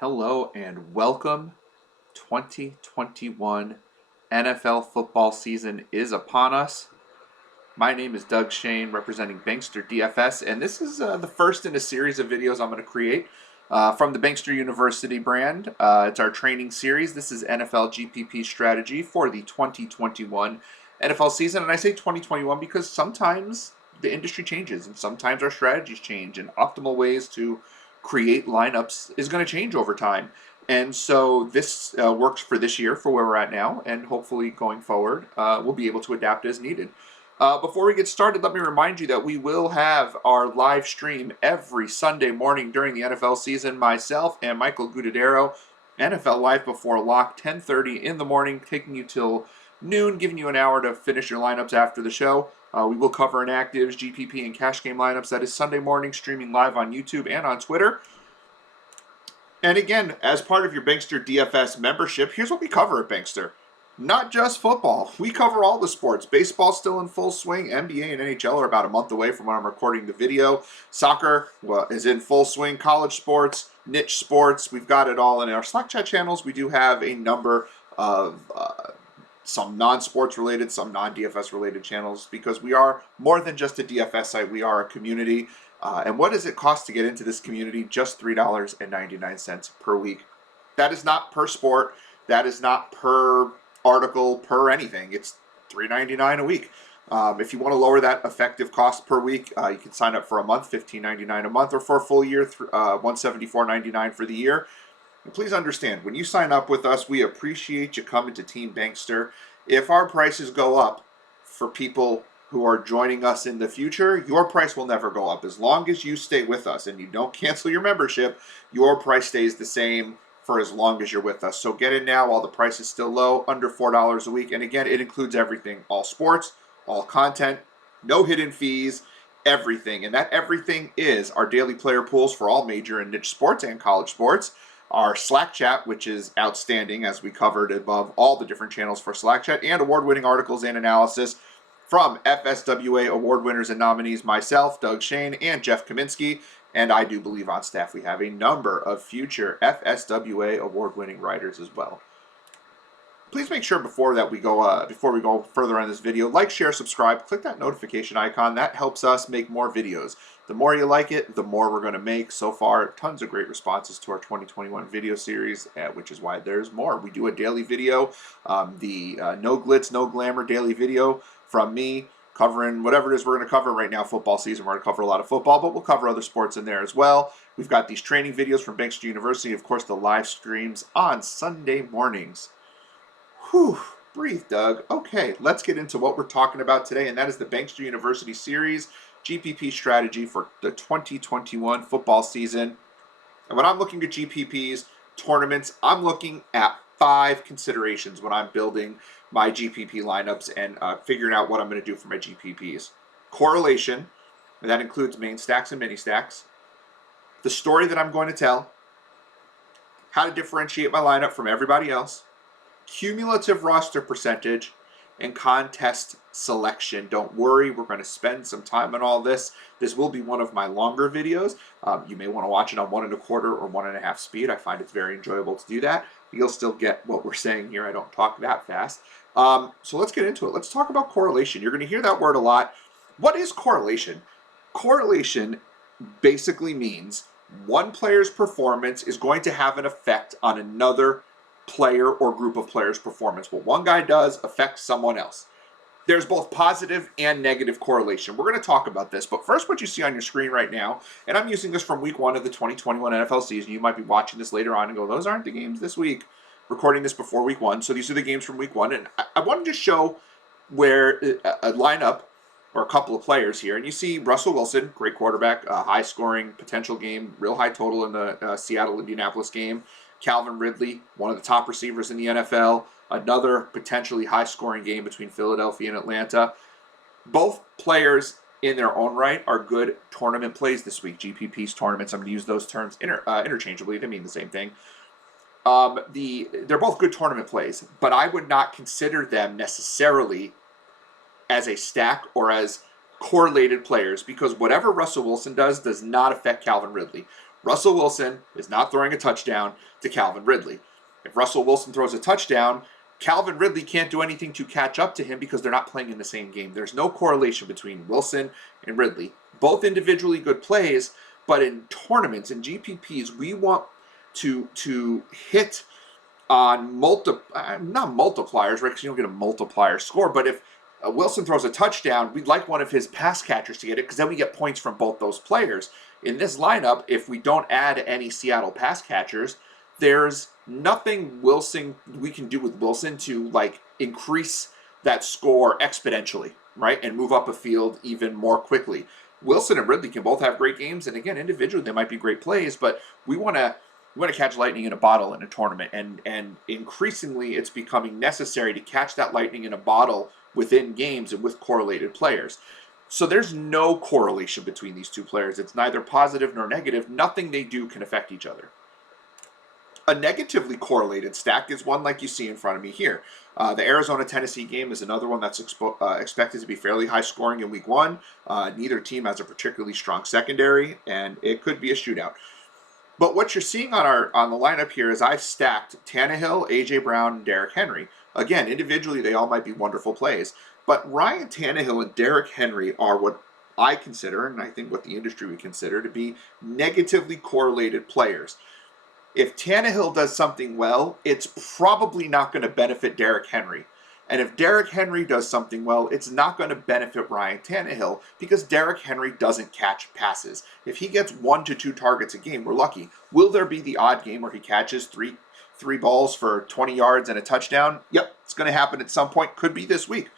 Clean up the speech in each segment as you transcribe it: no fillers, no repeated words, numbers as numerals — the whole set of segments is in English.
Hello and welcome. 2021 NFL football season is upon us. My name is Doug Shane, representing Bankster DFS, and this is the first in a series of videos I'm going to create from the Bankster University brand. It's our training series. This is NFL GPP strategy for the 2021 NFL season, and I say 2021 because sometimes the industry changes and sometimes our strategies change, and optimal ways to create lineups is going to change over time. And so this works for this year, for where we're at now, and hopefully going forward, we'll be able to adapt as needed. Before we get started, let me remind you that we will have our live stream every Sunday morning during the NFL season. Myself and Michael Gudadero, NFL Live Before Lock, 10:30 in the morning, taking you till noon, giving you an hour to finish your lineups after the show. We will cover inactives, GPP, and cash game lineups. That is Sunday morning, streaming live on YouTube and on Twitter. And again, as part of your Bankster DFS membership, here's what we cover at Bankster. Not just football. We cover all the sports. Baseball's still in full swing. NBA and NHL are about a month away from when I'm recording the video. Soccer is in full swing. College sports, niche sports. We've got it all in our Slack chat channels. We do have a number of some non-sports related, some non-DFS related channels, because we are more than just a DFS site. We are a community. And what does it cost to get into this community? Just $3.99 per week. That is not per sport. That is not per article, per anything. It's $3.99 a week. If you want to lower that effective cost per week, you can sign up for a month, $15.99 a month, or for a full year, $174.99 for the year. And please understand, when you sign up with us, we appreciate you coming to Team Bankster. If our prices go up for people who are joining us in the future, your price will never go up. As long as you stay with us and you don't cancel your membership, your price stays the same for as long as you're with us. So get in now while the price is still low, under $4 a week. And again, it includes everything, all sports, all content, no hidden fees, everything. And that everything is our daily player pools for all major and niche sports and college sports, our Slack chat, which is outstanding, as we covered above all the different channels for Slack chat, and award-winning articles and analysis from FSWA award winners and nominees, myself, Doug Shane, and Jeff Kaminsky. And I do believe on staff we have a number of future FSWA award-winning writers as well. Please make sure before we go further on this video, like, share, subscribe, click that notification icon. That helps us make more videos. The more you like it, the more we're going to make. So far, tons of great responses to our 2021 video series, which is why there's more. We do a daily video, the No Glitz, No Glamour daily video from me, covering whatever it is we're going to cover right now. Football season, we're going to cover a lot of football, but we'll cover other sports in there as well. We've got these training videos from Bankster University, of course, the live streams on Sunday mornings. Whew, breathe, Doug. Okay, let's get into what we're talking about today, and that is the Bankster University series GPP strategy for the 2021 football season. And when I'm looking at GPPs, tournaments, I'm looking at 5 considerations when I'm building my GPP lineups and figuring out what I'm going to do for my GPPs. Correlation, and that includes main stacks and mini stacks. The story that I'm going to tell. How to differentiate my lineup from everybody else. Cumulative roster percentage, and contest selection. Don't worry, we're going to spend some time on all this. This will be one of my longer videos. You may want to watch it on 1.25 or 1.5 speed. I find it's very enjoyable to do that. You'll still get what we're saying here. I don't talk that fast. So let's get into it. Let's talk about correlation. You're going to hear that word a lot. What is correlation? Correlation basically means one player's performance is going to have an effect on another player or group of players' performance. What one guy does affects someone else. There's both positive and negative correlation. We're going to talk about this, but first what you see on your screen right now, and I'm using this from week 1 of the 2021 NFL season. You might be watching this later on and go, those aren't the games this week. Recording this before week 1, so these are the games from week 1, and I wanted to show where a lineup or a couple of players here, and you see Russell Wilson, great quarterback, high scoring potential game, real high total in the Seattle-Indianapolis game. Calvin Ridley, one of the top receivers in the NFL, another potentially high-scoring game between Philadelphia and Atlanta. Both players in their own right are good tournament plays this week. GPP's tournaments, I'm going to use those terms interchangeably. They mean the same thing. They're both good tournament plays, but I would not consider them necessarily as a stack or as correlated players, because whatever Russell Wilson does not affect Calvin Ridley. Russell Wilson is not throwing a touchdown to Calvin Ridley. If Russell Wilson throws a touchdown, Calvin Ridley can't do anything to catch up to him because they're not playing in the same game. There's no correlation between Wilson and Ridley. Both individually good plays, but in tournaments and GPPs, we want to hit on not multipliers, right? Because you don't get a multiplier score. But if Wilson throws a touchdown, we'd like one of his pass catchers to get it because then we get points from both those players. In this lineup, if we don't add any Seattle pass catchers, there's nothing we can do with Wilson to like increase that score exponentially, right? And move up a field even more quickly. Wilson and Ridley can both have great games, and again, individually they might be great plays, but we want to catch lightning in a bottle in a tournament, and increasingly it's becoming necessary to catch that lightning in a bottle within games and with correlated players. So there's no correlation between these two players. It's neither positive nor negative. Nothing they do can affect each other. A negatively correlated stack is one like you see in front of me here. The Arizona-Tennessee game is another one that's expected to be fairly high scoring in week 1. Neither team has a particularly strong secondary, and it could be a shootout. But what you're seeing on the lineup here is I've stacked Tannehill, A.J. Brown, and Derrick Henry. Again, individually they all might be wonderful plays, but Ryan Tannehill and Derrick Henry are what I consider, and I think what the industry would consider, to be negatively correlated players. If Tannehill does something well, it's probably not going to benefit Derrick Henry. And if Derrick Henry does something well, it's not going to benefit Ryan Tannehill because Derrick Henry doesn't catch passes. If he gets 1 to 2 targets a game, we're lucky. Will there be the odd game where he catches three balls for 20 yards and a touchdown? Yep, it's going to happen at some point. Could be this week.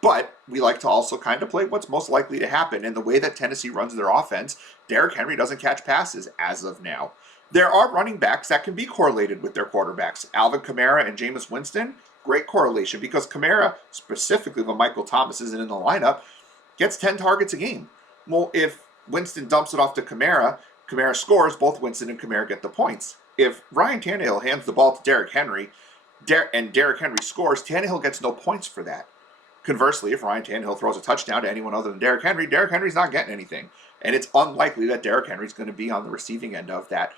But we like to also kind of play what's most likely to happen. And the way that Tennessee runs their offense, Derrick Henry doesn't catch passes as of now. There are running backs that can be correlated with their quarterbacks. Alvin Kamara and Jameis Winston, great correlation because Kamara, specifically when Michael Thomas isn't in the lineup, gets 10 targets a game. Well, if Winston dumps it off to Kamara, Kamara scores, both Winston and Kamara get the points. If Ryan Tannehill hands the ball to Derrick Henry, and Derrick Henry scores, Tannehill gets no points for that. Conversely, if Ryan Tannehill throws a touchdown to anyone other than Derrick Henry's not getting anything. And it's unlikely that Derrick Henry's going to be on the receiving end of that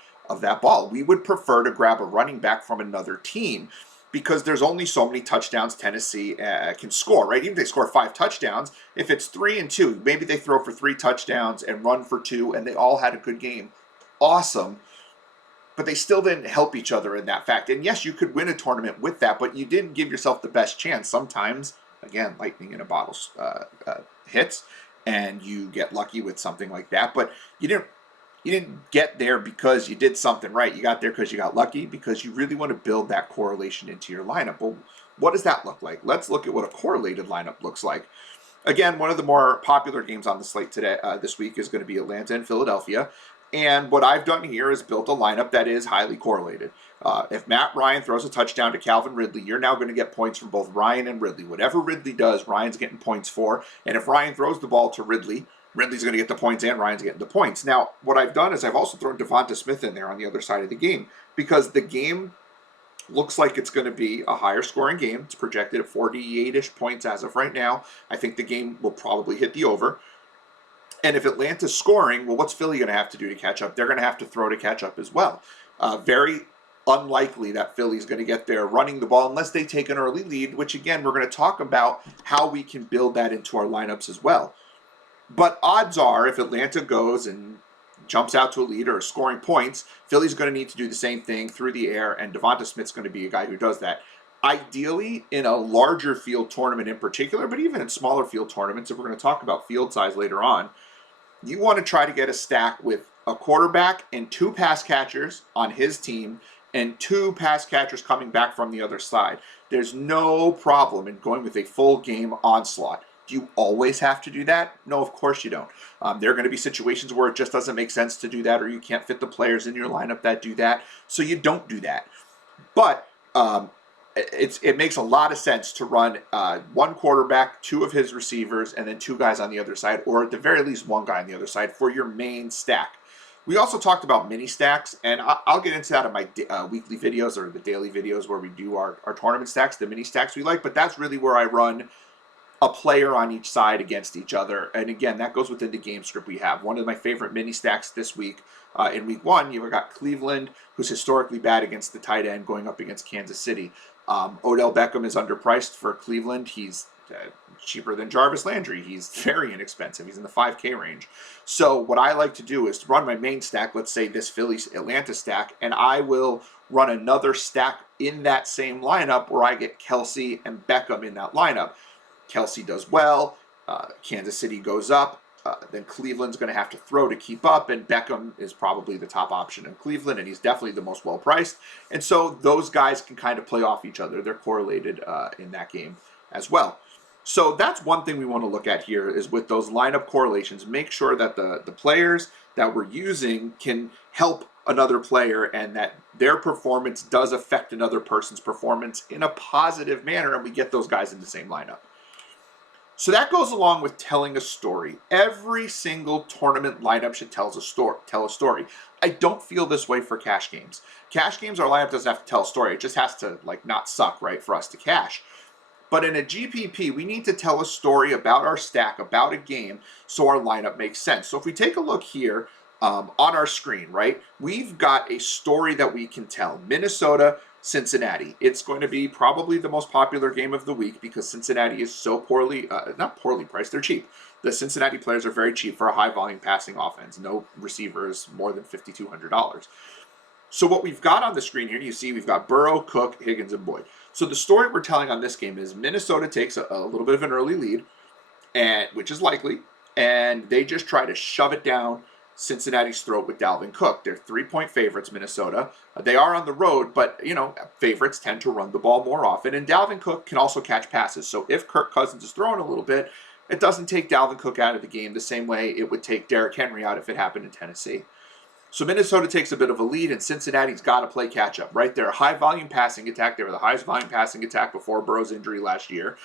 ball. We would prefer to grab a running back from another team because there's only so many touchdowns Tennessee can score, right? Even if they score 5 touchdowns, if it's 3 and 2, maybe they throw for 3 touchdowns and run for 2, and they all had a good game. Awesome. But they still didn't help each other in that fact. And yes, you could win a tournament with that, but you didn't give yourself the best chance. Sometimes, again, lightning in a bottle hits, and you get lucky with something like that. But you didn't get there because you did something right. You got there because you got lucky, because you really want to build that correlation into your lineup. Well, what does that look like? Let's look at what a correlated lineup looks like. Again, one of the more popular games on the slate today, this week, is going to be Atlanta and Philadelphia. And what I've done here is built a lineup that is highly correlated. If Matt Ryan throws a touchdown to Calvin Ridley, you're now going to get points from both Ryan and Ridley. Whatever Ridley does, Ryan's getting points for. And if Ryan throws the ball to Ridley's going to get the points and Ryan's getting the points. Now, what I've done is I've also thrown Devonta Smith in there on the other side of the game because the game looks like it's going to be a higher scoring game. It's projected at 48-ish points as of right now. I think the game will probably hit the over. And if Atlanta's scoring, well, what's Philly going to have to do to catch up? They're going to have to throw to catch up as well. Very unlikely that Philly's going to get there running the ball unless they take an early lead, which, again, we're going to talk about how we can build that into our lineups as well. But odds are, if Atlanta goes and jumps out to a lead or is scoring points, Philly's going to need to do the same thing through the air, and Devonta Smith's going to be a guy who does that. Ideally, in a larger field tournament in particular, but even in smaller field tournaments, if we're going to talk about field size later on, you want to try to get a stack with a quarterback and 2 pass catchers on his team and 2 pass catchers coming back from the other side. There's no problem in going with a full game onslaught. Do you always have to do that? No, of course you don't. There are going to be situations where it just doesn't make sense to do that, or you can't fit the players in your lineup that do that, so you don't do that. But it makes a lot of sense to run 1 quarterback, 2 of his receivers, and then 2 guys on the other side, or at the very least 1 guy on the other side for your main stack. We also talked about mini stacks, and I'll get into that in my weekly videos or the daily videos where we do our tournament stacks, the mini stacks we like, but that's really where I run a player on each side against each other. And again, that goes within the game script we have. One of my favorite mini stacks this week, in week 1, you've got Cleveland, who's historically bad against the tight end, going up against Kansas City. Odell Beckham is underpriced for Cleveland. He's cheaper than Jarvis Landry. He's very inexpensive. He's in the 5K range. So what I like to do is to run my main stack, let's say this Philly-Atlanta stack, and I will run another stack in that same lineup where I get Kelsey and Beckham in that lineup. Kelsey does well, Kansas City goes up, then Cleveland's going to have to throw to keep up, and Beckham is probably the top option in Cleveland, and he's definitely the most well-priced. And so those guys can kind of play off each other. They're correlated in that game as well. So that's one thing we want to look at here is with those lineup correlations, make sure that the players that we're using can help another player and that their performance does affect another person's performance in a positive manner, and we get those guys in the same lineup. So that goes along with telling a story. Every single tournament lineup should tell a story. I don't feel this way for cash games. Cash games, our lineup doesn't have to tell a story. It just has to not suck, right, for us to cash. But in a GPP, we need to tell a story about our stack, about a game, so our lineup makes sense. So if we take a look here on our screen, right, we've got a story that we can tell. Minnesota, Cincinnati. It's going to be probably the most popular game of the week because Cincinnati is so not poorly priced, they're cheap. The Cincinnati players are very cheap for a high-volume passing offense. No receivers more than $5,200. So what we've got on the screen here, you see we've got Burrow, Cook, Higgins, and Boyd. So the story we're telling on this game is Minnesota takes a little bit of an early lead, which is likely, and they just try to shove it down Cincinnati's throat with Dalvin Cook. They're 3-point favorites, Minnesota. They are on the road, but, favorites tend to run the ball more often, and Dalvin Cook can also catch passes. So if Kirk Cousins is throwing a little bit, it doesn't take Dalvin Cook out of the game the same way it would take Derrick Henry out if it happened in Tennessee. So Minnesota takes a bit of a lead, and Cincinnati's got to play catch-up, right? They're a high-volume passing attack. They were the highest volume passing attack before Burrow's injury last year.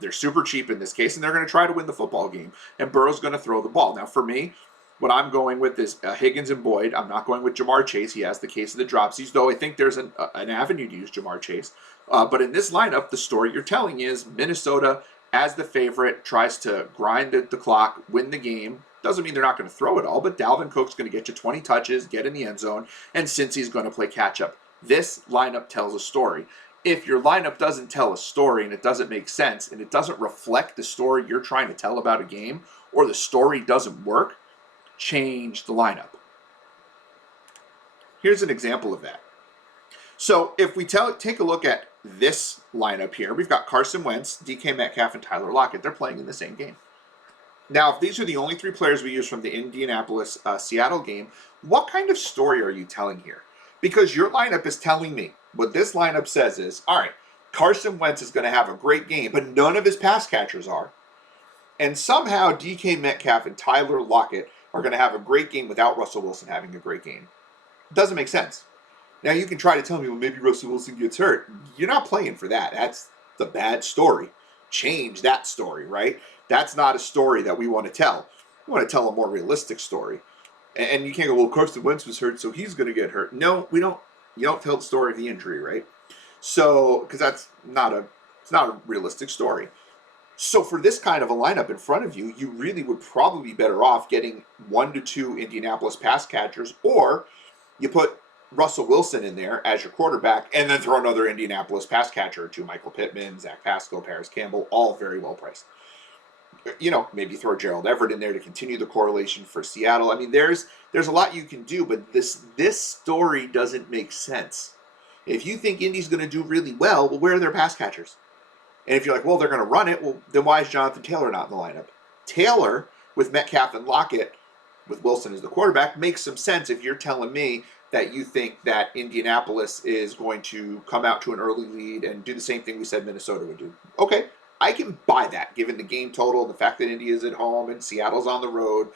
They're super cheap in this case, and they're going to try to win the football game. And Burrow's going to throw the ball. Now, for me, what I'm going with is Higgins and Boyd. I'm not going with Jamar Chase. He has the case of the dropsies, though I think there's an avenue to use Jamar Chase. But in this lineup, the story you're telling is Minnesota, as the favorite, tries to grind the clock, win the game. Doesn't mean they're not going to throw it all, but Dalvin Cook's going to get you 20 touches, get in the end zone, and Cincy's going to play catch-up. This lineup tells a story. If your lineup doesn't tell a story and it doesn't make sense and it doesn't reflect the story you're trying to tell about a game, or the story doesn't work, change the lineup. Here's an example of that. So if we take a look at this lineup here, we've got Carson Wentz, DK Metcalf, and Tyler Lockett. They're playing in the same game. Now, if these are the only 3 players we use from the Indianapolis-Seattle game, what kind of story are you telling here? Because your lineup is telling me, what this lineup says is, all right, Carson Wentz is going to have a great game, but none of his pass catchers are. And somehow DK Metcalf and Tyler Lockett are going to have a great game without Russell Wilson having a great game. It doesn't make sense. Now, you can try to tell me, well, maybe Russell Wilson gets hurt. You're not playing for that. That's the bad story. Change that story, right? That's not a story that we want to tell. We want to tell a more realistic story. And you can't go, well, Carson Wentz was hurt, so he's going to get hurt. No, we don't. You don't tell the story of the injury, right? So, because it's not a realistic story. So for this kind of a lineup in front of you, you really would probably be better off getting 1 to 2 Indianapolis pass catchers, or you put Russell Wilson in there as your quarterback, and then throw another Indianapolis pass catcher or 2, Michael Pittman, Zach Pascal, Paris Campbell, all very well priced. Maybe throw Gerald Everett in there to continue the correlation for Seattle. I mean, there's a lot you can do, but this story doesn't make sense. If you think Indy's going to do really well, where are their pass catchers? And if you're like, well, they're going to run it, well, then why is Jonathan Taylor not in the lineup? Taylor, with Metcalf and Lockett, with Wilson as the quarterback, makes some sense if you're telling me that you think that Indianapolis is going to come out to an early lead and do the same thing we said Minnesota would do. Okay, I can buy that, given the game total and the fact that Indy is at home and Seattle's on the road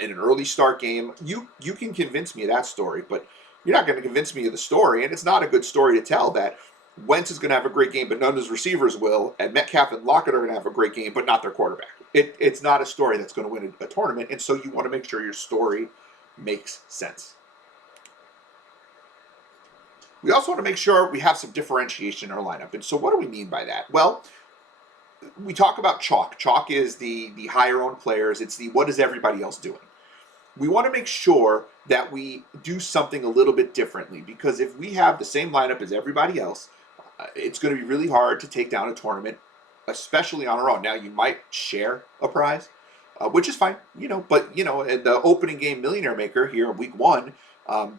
in an early start game. You can convince me of that story, but you're not going to convince me of the story, and it's not a good story to tell that Wentz is going to have a great game, but none of his receivers will, and Metcalf and Lockett are going to have a great game, but not their quarterback. It's not a story that's going to win a tournament, and so you want to make sure your story makes sense. We also want to make sure we have some differentiation in our lineup. And so what do we mean by that? Well, we talk about chalk. Chalk is the higher owned players. It's the what is everybody else doing. We want to make sure that we do something a little bit differently, because if we have the same lineup as everybody else, it's going to be really hard to take down a tournament, especially on our own. Now, you might share a prize, which is fine, but, in the opening game Millionaire Maker here in week 1,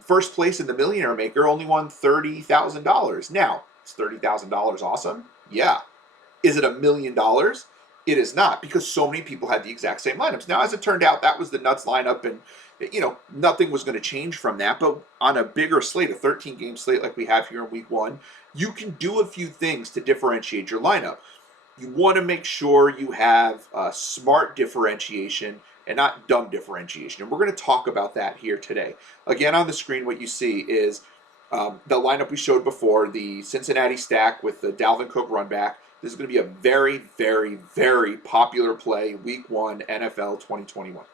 first place in the Millionaire Maker only won $30,000. Now, is $30,000 awesome? Yeah. Is it $1 million? It is not, because so many people had the exact same lineups. Now, as it turned out, that was the nuts lineup, and nothing was going to change from that. But on a bigger slate, a 13-game slate like we have here in week 1, you can do a few things to differentiate your lineup. You want to make sure you have smart differentiation and not dumb differentiation. And we're going to talk about that here today. Again, on the screen, what you see is the lineup we showed before, the Cincinnati stack with the Dalvin Cook run back. This is going to be a very, very, very popular play, week 1, NFL 2021.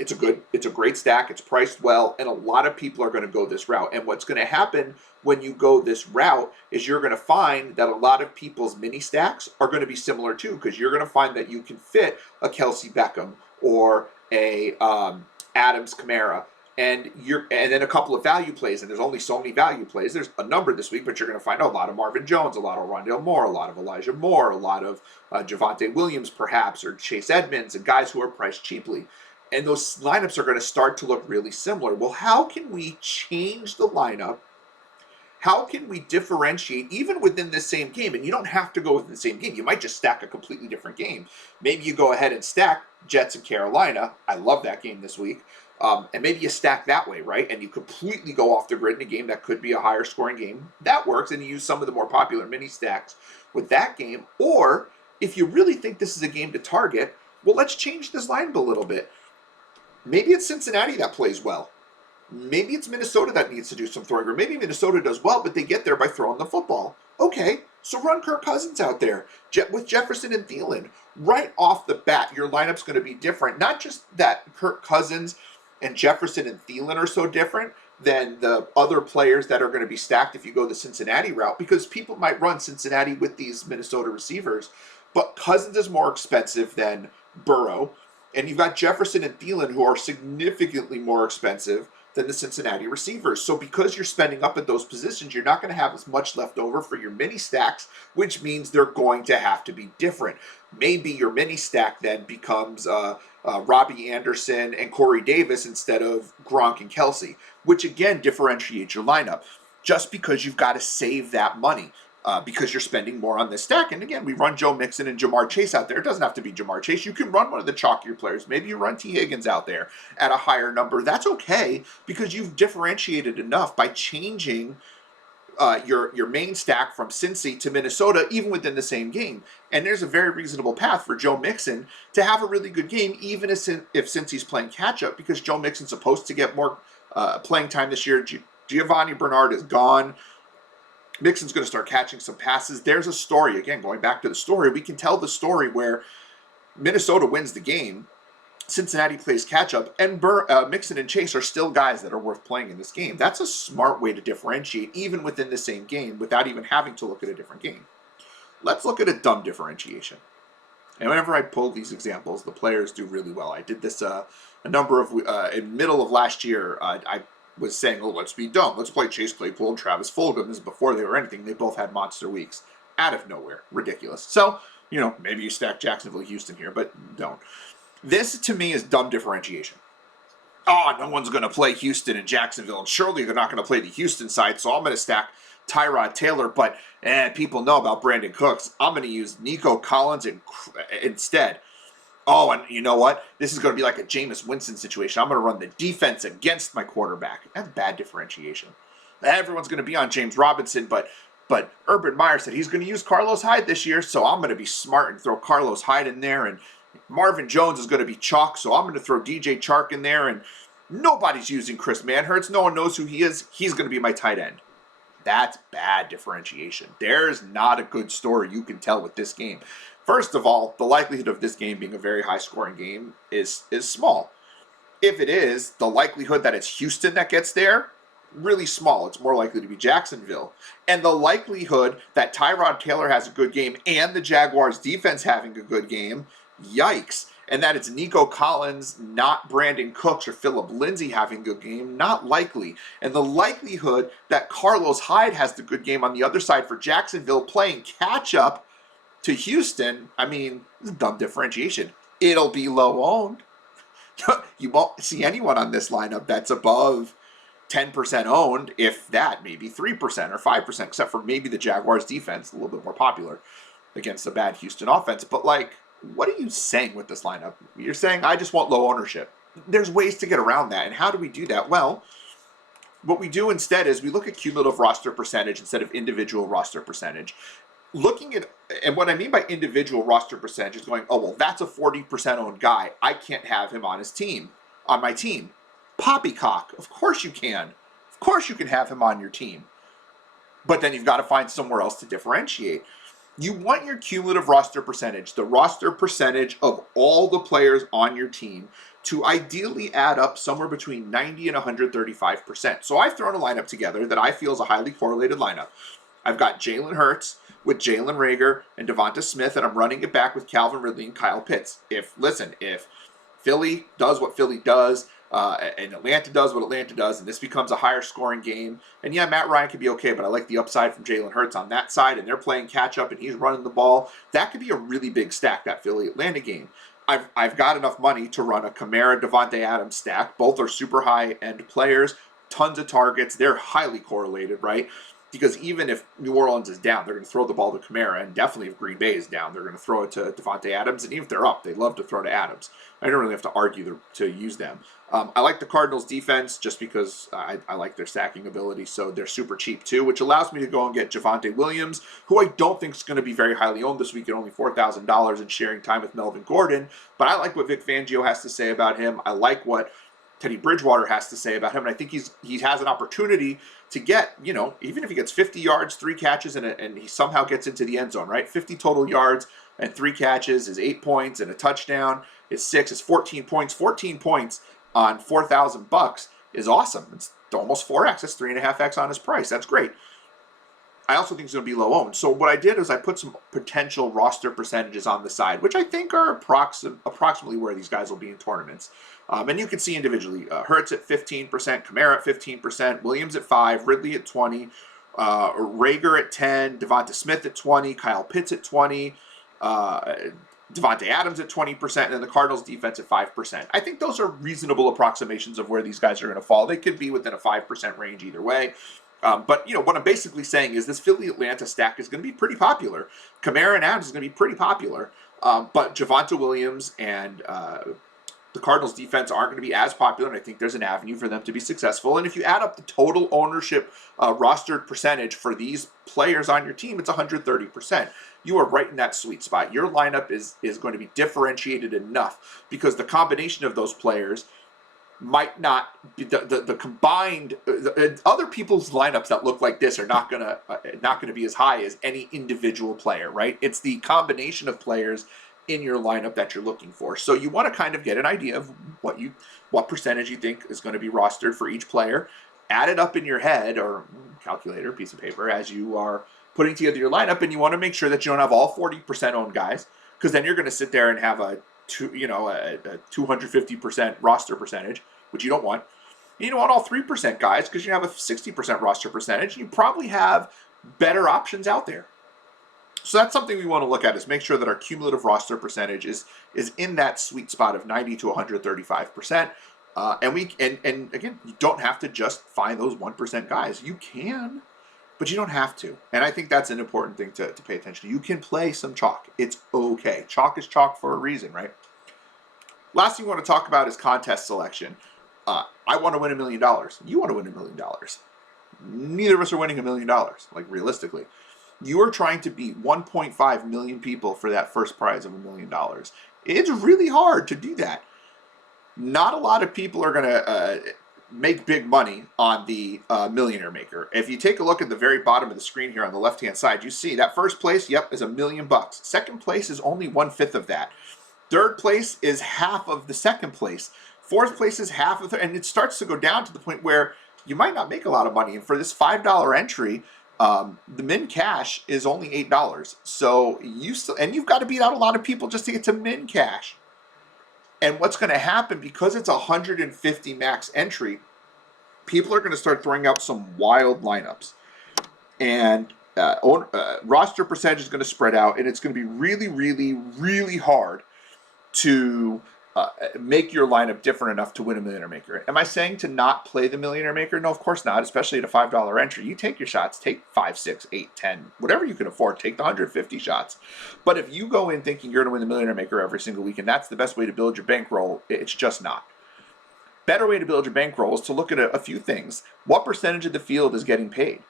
It's a great stack. It's priced well, and a lot of people are going to go this route. And what's going to happen when you go this route is you're going to find that a lot of people's mini stacks are going to be similar too, because you're going to find that you can fit a Kelsey Beckham or a Adams Kamara, and then a couple of value plays, and there's only so many value plays. There's a number this week, but you're going to find a lot of Marvin Jones, a lot of Rondale Moore, a lot of Elijah Moore, a lot of Javonte Williams perhaps, or Chase Edmonds, and guys who are priced cheaply. And those lineups are going to start to look really similar. Well, how can we change the lineup? How can we differentiate even within this same game? And you don't have to go within the same game. You might just stack a completely different game. Maybe you go ahead and stack Jets and Carolina. I love that game this week. And maybe you stack that way, right? And you completely go off the grid in a game that could be a higher scoring game. That works, and you use some of the more popular mini stacks with that game. Or if you really think this is a game to target, well, let's change this lineup a little bit. Maybe it's Cincinnati that plays well. Maybe it's Minnesota that needs to do some throwing, or maybe Minnesota does well, but they get there by throwing the football. Okay, so run Kirk Cousins out there with Jefferson and Thielen. Right off the bat, your lineup's going to be different. Not just that Kirk Cousins and Jefferson and Thielen are so different than the other players that are going to be stacked if you go the Cincinnati route, because people might run Cincinnati with these Minnesota receivers, but Cousins is more expensive than Burrow, and you've got Jefferson and Thielen who are significantly more expensive than the Cincinnati receivers. So because you're spending up at those positions, you're not going to have as much left over for your mini stacks, which means they're going to have to be different. Maybe your mini stack then becomes Robbie Anderson and Corey Davis instead of Gronk and Kelsey, which again differentiates your lineup, just because you've got to save that money. Because you're spending more on this stack. And again, we run Joe Mixon and Jamar Chase out there. It doesn't have to be Jamar Chase. You can run one of the chalkier players. Maybe you run T. Higgins out there at a higher number. That's okay, because you've differentiated enough by changing your main stack from Cincy to Minnesota, even within the same game. And there's a very reasonable path for Joe Mixon to have a really good game, even if Cincy's playing catch-up, because Joe Mixon's supposed to get more playing time this year. Giovanni Bernard is gone. Mixon's going to start catching some passes. There's a story. Again, going back to the story, we can tell the story where Minnesota wins the game, Cincinnati plays catch-up, and Mixon and Chase are still guys that are worth playing in this game. That's a smart way to differentiate, even within the same game, without even having to look at a different game. Let's look at a dumb differentiation. And whenever I pull these examples, the players do really well. I did this a number of in middle of last year. I was saying, oh, let's be dumb. Let's play Chase Claypool and Travis Fulgham. This is before they were anything. They both had monster weeks. Out of nowhere. Ridiculous. So, maybe you stack Jacksonville, Houston here, but don't. This, to me, is dumb differentiation. Oh, no one's going to play Houston and Jacksonville, and surely they're not going to play the Houston side, so I'm going to stack Tyrod Taylor, but people know about Brandon Cooks. I'm going to use Nico Collins instead. Oh, and you know what? This is going to be like a Jameis Winston situation. I'm going to run the defense against my quarterback. That's bad differentiation. Everyone's going to be on James Robinson, but Urban Meyer said he's going to use Carlos Hyde this year, so I'm going to be smart and throw Carlos Hyde in there, and Marvin Jones is going to be chalk, so I'm going to throw DJ Chark in there, and nobody's using Chris Manhertz. No one knows who he is. He's going to be my tight end. That's bad differentiation. There's not a good story you can tell with this game. First of all, the likelihood of this game being a very high-scoring game is small. If it is, the likelihood that it's Houston that gets there, really small. It's more likely to be Jacksonville. And the likelihood that Tyrod Taylor has a good game and the Jaguars defense having a good game, yikes. And that it's Nico Collins, not Brandon Cooks or Phillip Lindsay having a good game, not likely. And the likelihood that Carlos Hyde has the good game on the other side for Jacksonville playing catch up to Houston, I mean, this is dumb differentiation. It'll be low owned. You won't see anyone on this lineup that's above 10% owned, if that, maybe 3% or 5%, except for maybe the Jaguars defense, a little bit more popular against a bad Houston offense. But like, what are you saying with this lineup? You're saying, I just want low ownership. There's ways to get around that. And how do we do that? Well, what we do instead is we look at cumulative roster percentage instead of individual roster percentage. Looking at, and what I mean by individual roster percentage is going, oh, well, that's a 40% owned guy. I can't have him on his team, on my team. Poppycock, of course you can. Of course you can have him on your team. But then you've got to find somewhere else to differentiate. You want your cumulative roster percentage, the roster percentage of all the players on your team, to ideally add up somewhere between 90 and 135%. So I've thrown a lineup together that I feel is a highly correlated lineup. I've got Jalen Hurts with Jalen Reagor and Devonta Smith, and I'm running it back with Calvin Ridley and Kyle Pitts. If Philly does what Philly does, and Atlanta does what Atlanta does, and this becomes a higher scoring game, and yeah, Matt Ryan could be okay, but I like the upside from Jalen Hurts on that side, and they're playing catch up and he's running the ball. That could be a really big stack, that Philly-Atlanta game. I've got enough money to run a Kamara Devontae Adams stack. Both are super high end players, tons of targets. They're highly correlated, right? Because even if New Orleans is down, they're going to throw the ball to Kamara, and definitely if Green Bay is down, they're going to throw it to Devontae Adams, and even if they're up, they love to throw to Adams. I don't really have to argue to use them. I like the Cardinals defense just because I like their stacking ability, so they're super cheap too, which allows me to go and get Javonte Williams, who I don't think is going to be very highly owned this week at only $4,000 and sharing time with Melvin Gordon, but I like what Vic Fangio has to say about him. I like what Teddy Bridgewater has to say about him, and I think he has an opportunity to get, even if he gets 50 yards, 3 catches, and he somehow gets into the end zone, right? 50 total yards and 3 catches is 8 points, and a touchdown is 6, is 14 points. 14 points on $4,000 is awesome. It's almost 4x. That's 3.5x on his price. That's great. I also think it's going to be low owned. So what I did is I put some potential roster percentages on the side, which I think are approximately where these guys will be in tournaments. And you can see individually, Hurts at 15%, Kamara at 15%, Williams at 5%, Ridley at 20%, Reagor at 10%, Devonta Smith at 20%, Kyle Pitts at 20%, Devontae Adams at 20%, and then the Cardinals defense at 5%. I think those are reasonable approximations of where these guys are going to fall. They could be within a 5% range either way. But, what I'm basically saying is this Philly-Atlanta stack is going to be pretty popular. Kamara and Adams is going to be pretty popular. But Javonte Williams and the Cardinals defense aren't going to be as popular, and I think there's an avenue for them to be successful. And if you add up the total ownership rostered percentage for these players on your team, it's 130%. You are right in that sweet spot. Your lineup is going to be differentiated enough because the combination of those players might not be the combined other people's lineups that look like this are not gonna be as high as any individual player, right? It's the combination of players in your lineup that you're looking for. So you want to kind of get an idea of what percentage you think is going to be rostered for each player. Add it up in your head or calculator, piece of paper, as you are putting together your lineup, and you want to make sure that you don't have all 40% owned guys, because then you're going to sit there and have a 250% roster percentage, which you don't want. You don't want all 3% guys because you have a 60% roster percentage, and you probably have better options out there. So that's something we want to look at, is make sure that our cumulative roster percentage is in that sweet spot of 90 to 135%. And again, you don't have to just find those 1% guys. You can, but you don't have to. And I think that's an important thing to pay attention to. You can play some chalk. It's okay. Chalk is chalk for a reason, right? Last thing we want to talk about is contest selection. I want to win $1 million. You want to win $1 million. Neither of us are winning $1 million, like realistically. You are trying to beat 1.5 million people for that first prize of $1 million. It's really hard to do that. Not a lot of people are going to make big money on the Millionaire Maker. If you take a look at the very bottom of the screen here on the left-hand side, you see that first place, yep, is $1 million. Second place is only 1/5 of that. Third place is half of the second place. Fourth place is half of and it starts to go down to the point where you might not make a lot of money. And for this $5 entry, the min cash is only $8. So you've got to beat out a lot of people just to get to min cash. And what's going to happen, because it's 150 max entry, people are going to start throwing out some wild lineups. And roster percentage is going to spread out, and it's going to be really, really, really hard to make your lineup different enough to win a Millionaire Maker. Am I saying to not play the Millionaire Maker? No, of course not, especially at a $5 entry. You take your shots, take 5, 6, 8, 10, whatever you can afford, take the 150 shots. But if you go in thinking you're going to win the Millionaire Maker every single week, and that's the best way to build your bankroll, it's just not. Better way to build your bankroll is to look at a few things. What percentage of the field is getting paid?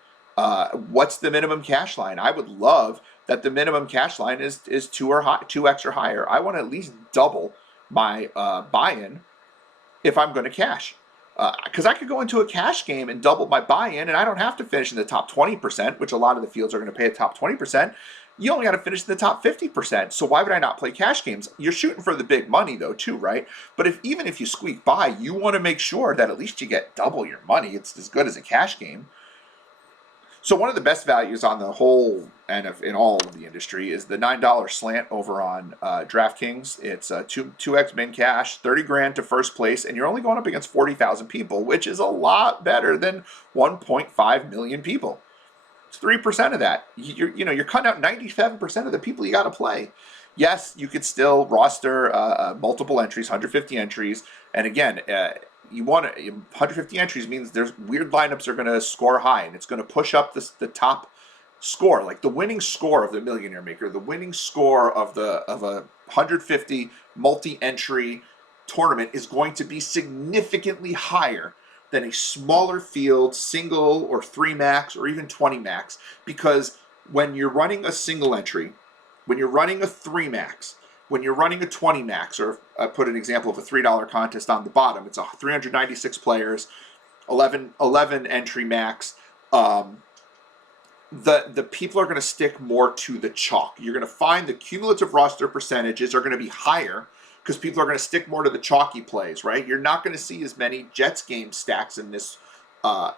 What's the minimum cash line? I would love that the minimum cash line is 2x or higher. I want to at least double my buy-in if I'm going to cash. Because I could go into a cash game and double my buy-in, and I don't have to finish in the top 20%, which a lot of the fields are going to pay the top 20%. You only got to finish in the top 50%. So why would I not play cash games? You're shooting for the big money, though, too, right? But even if you squeak by, you want to make sure that at least you get double your money. It's as good as a cash game. So one of the best values on the whole and in all of the industry is the $9 slant over on DraftKings. It's 2x min cash, 30 grand to first place, and you're only going up against 40,000 people, which is a lot better than 1.5 million people. It's 3% of that. You're cutting out 97% of the people you got to play. Yes, you could still roster multiple entries, 150 entries, and again. You want 150 entries means there's weird lineups are going to score high, and it's going to push up the top score, like the winning score of the Millionaire Maker, the winning score of a 150 multi-entry tournament is going to be significantly higher than a smaller field, single or 3 max or even 20 max, because when you're running a single entry, when you're running a 3 max, when you're running a 20 max, or I put an example of a $3 contest on the bottom, it's 396 players, 11 entry max. The people are going to stick more to the chalk. You're going to find the cumulative roster percentages are going to be higher because people are going to stick more to the chalky plays, right? You're not going to see as many Jets game stacks in this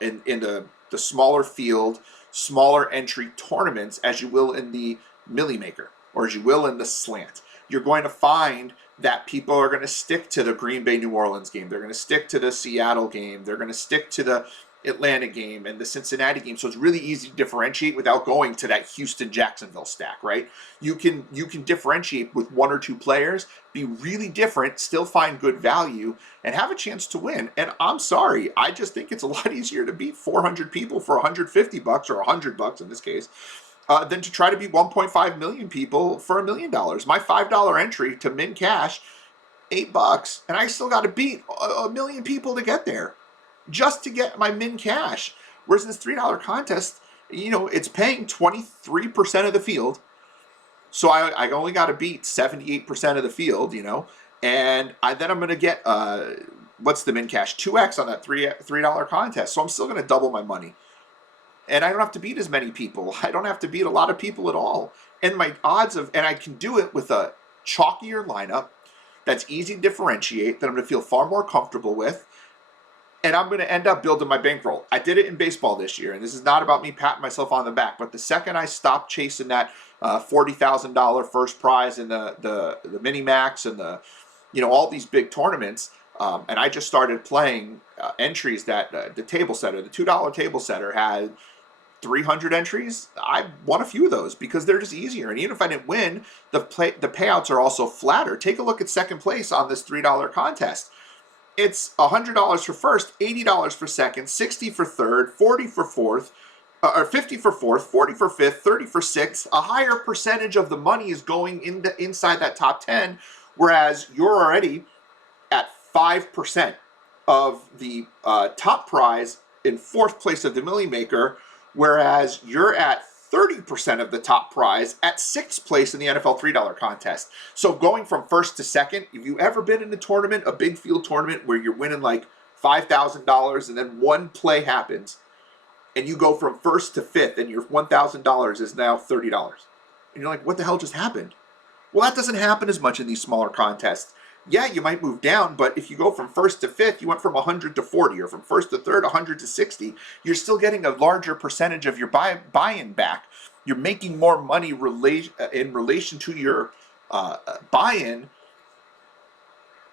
in the smaller field, smaller entry tournaments as you will in the Millie Maker or as you will in the slant. You're going to find that people are going to stick to the Green Bay New Orleans game. They're going to stick to the Seattle game. They're going to stick to the Atlanta game and the Cincinnati game. So it's really easy to differentiate without going to that Houston Jacksonville stack, right? You can differentiate with 1 or 2 players, be really different, still find good value, and have a chance to win. And I'm sorry, I just think it's a lot easier to beat 400 people for $150 or $100 in this case. Than to try to beat 1.5 million people for $1 million. My $5 entry to min cash, $8, and I still got to beat a million people to get there, just to get my min cash. Whereas this $3 contest, it's paying 23% of the field, so I only got to beat 78% of the field, and then I'm going to get what's the min cash? 2x on that $3 contest. So I'm still going to double my money. And I don't have to beat as many people. I don't have to beat a lot of people at all. And my odds and I can do it with a chalkier lineup that's easy to differentiate, that I'm going to feel far more comfortable with. And I'm going to end up building my bankroll. I did it in baseball this year, and this is not about me patting myself on the back, but the second I stopped chasing that $40,000 first prize in the mini max and all these big tournaments, and I just started playing entries that the table setter, the $2 table setter had 300 entries. I won a few of those because they're just easier. And even if I didn't win, the payouts are also flatter. Take a look at second place on this $3 contest. It's $100 for first, $80 for second, $60 for third, $40 for fourth, or $50 for fourth, $40 for fifth, $30 for sixth. A higher percentage of the money is going inside that top 10, whereas you're already at 5% of the top prize in fourth place of the Millie Maker, whereas you're at 30% of the top prize at sixth place in the NFL $3 contest. So going from first to second, if you ever been in a tournament, a big field tournament where you're winning like $5,000 and then one play happens and you go from first to fifth and your $1,000 is now $30. And you're like, what the hell just happened? Well, that doesn't happen as much in these smaller contests. yeah, you might move down, but if you go from first to fifth, you went from 100 to 40, or from first to third, 100 to 60, you're still getting a larger percentage of your buy-in back. You're making more money in relation to your buy-in,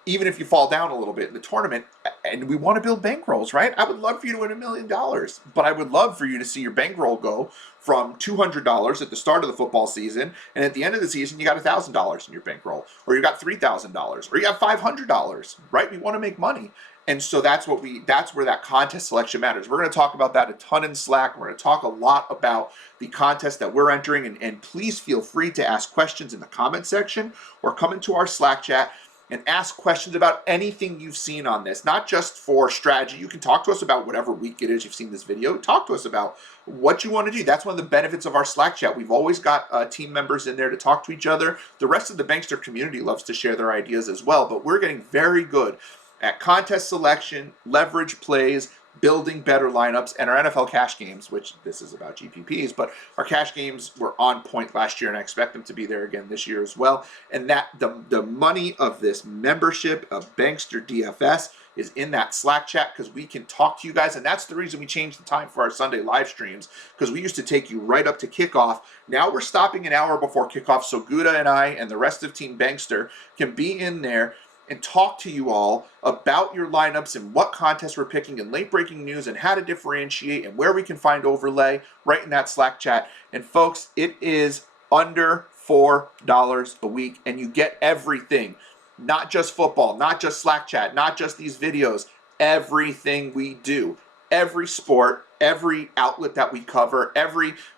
even if you fall down a little bit in the tournament. And we want to build bankrolls, right? I would love for you to win $1 million, but I would love for you to see your bankroll go from $200 at the start of the football season, and at the end of the season, you got $1,000 in your bankroll, or you got $3,000, or you got $500, right? We want to make money. And so that's where that contest selection matters. We're going to talk about that a ton in Slack. We're going to talk a lot about the contest that we're entering, and please feel free to ask questions in the comment section or come into our Slack chat and ask questions about anything you've seen on this, not just for strategy. You can talk to us about whatever week it is you've seen this video. Talk to us about what you want to do. That's one of the benefits of our Slack chat. We've always got team members in there to talk to each other. The rest of the Bankster community loves to share their ideas as well, but we're getting very good at contest selection, leverage plays, building better lineups, and our NFL cash games, which this is about GPPs, but our cash games were on point last year, and I expect them to be there again this year as well. And that the money of this membership of Bankster DFS is in that Slack chat, because we can talk to you guys, and that's the reason we changed the time for our Sunday live streams, because we used to take you right up to kickoff. Now we're stopping an hour before kickoff, so Gouda and I and the rest of Team Bankster can be in there and talk to you all about your lineups and what contests we're picking and late breaking news and how to differentiate and where we can find overlay right in that Slack chat. And folks, it is under $4 a week, and you get everything. Not just football, not just Slack chat, not just these videos, everything we do. Every sport, every outlet that we cover,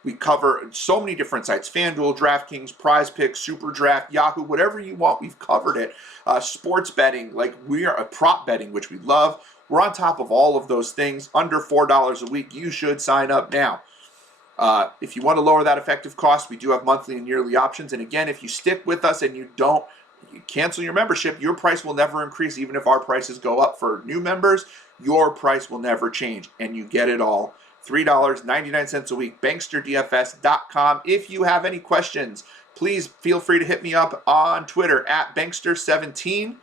we cover so many different sites: FanDuel, DraftKings, Prize Picks, Super Draft, Yahoo, whatever you want, we've covered it. Sports betting, like we are, prop betting, which we love. We're on top of all of those things. Under $4 a week, you should sign up now. If you want to lower that effective cost, we do have monthly and yearly options. And again, if you stick with us and you cancel your membership, your price will never increase. Even if our prices go up for new members, your price will never change, and you get it all. $3.99 a week, banksterdfs.com. If you have any questions, please feel free to hit me up on Twitter at Bankster17.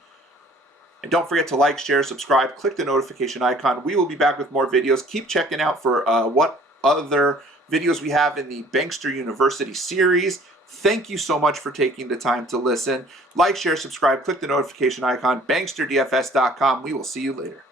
And don't forget to like, share, subscribe, click the notification icon. We will be back with more videos. Keep checking out for what other videos we have in the Bankster University series. Thank you so much for taking the time to listen. Like, share, subscribe, click the notification icon, banksterdfs.com. We will see you later.